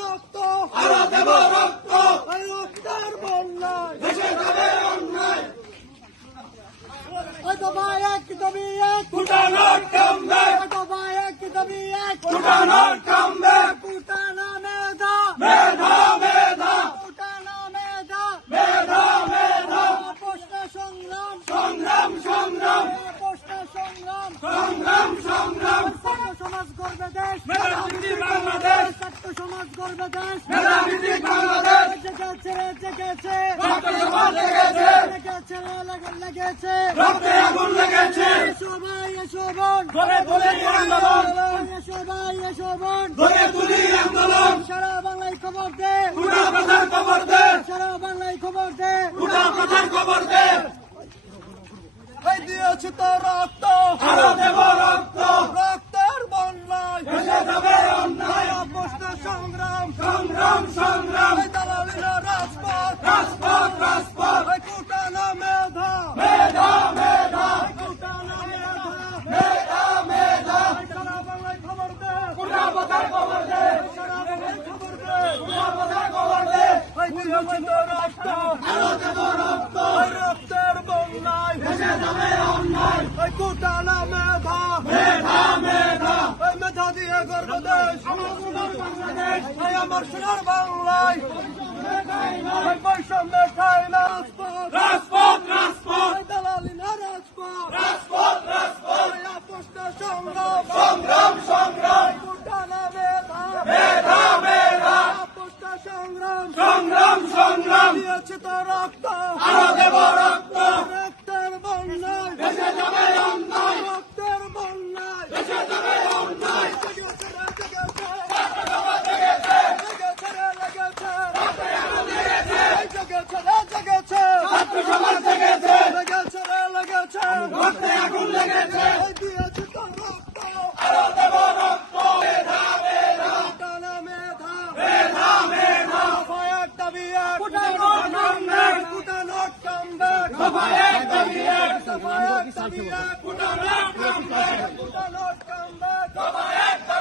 Arap'ta! Arap'ta bu Arap'ta! Arap'tar vallahi! Neşe tabi onlar! Atabayet kitabiyet! Kurtanar kamber! Atabayet kitabiyet! Kurtanar kamber! Kurtana meda! Meda meda! Kurtana meda! Meda meda! Poşta şonglam! Şonglam şonglam! Poşta şonglam! Şonglam şonglam! Sana şomaz gorbedeş! Meda bitti bangladeş! সমাজ গর্বে দেশ। মেধাবৃত্তিক বাংলাদেশ। জেগেছে জেগেছে ছাত্র সমাজ জেগেছে লেগেছে। লেগেছে। রক্তে আগুন লেগেছে। এসো ভাই এসো বোন। আন্দোলন। এসো ভাই এসো তুলি আন্দোলন। সারা বাংলায় খবর দে। উঠা কথার খবর দে। সারা বাংলায় খবর দে। উঠা খবর দে। দিয়েছি তো রক্ত। আরও দেব রক্ত। kurtala meta meta. Meta meta diye kardeş Hayamar şınar banlay Başım Come on, come back! Come back, come back, come back, come back,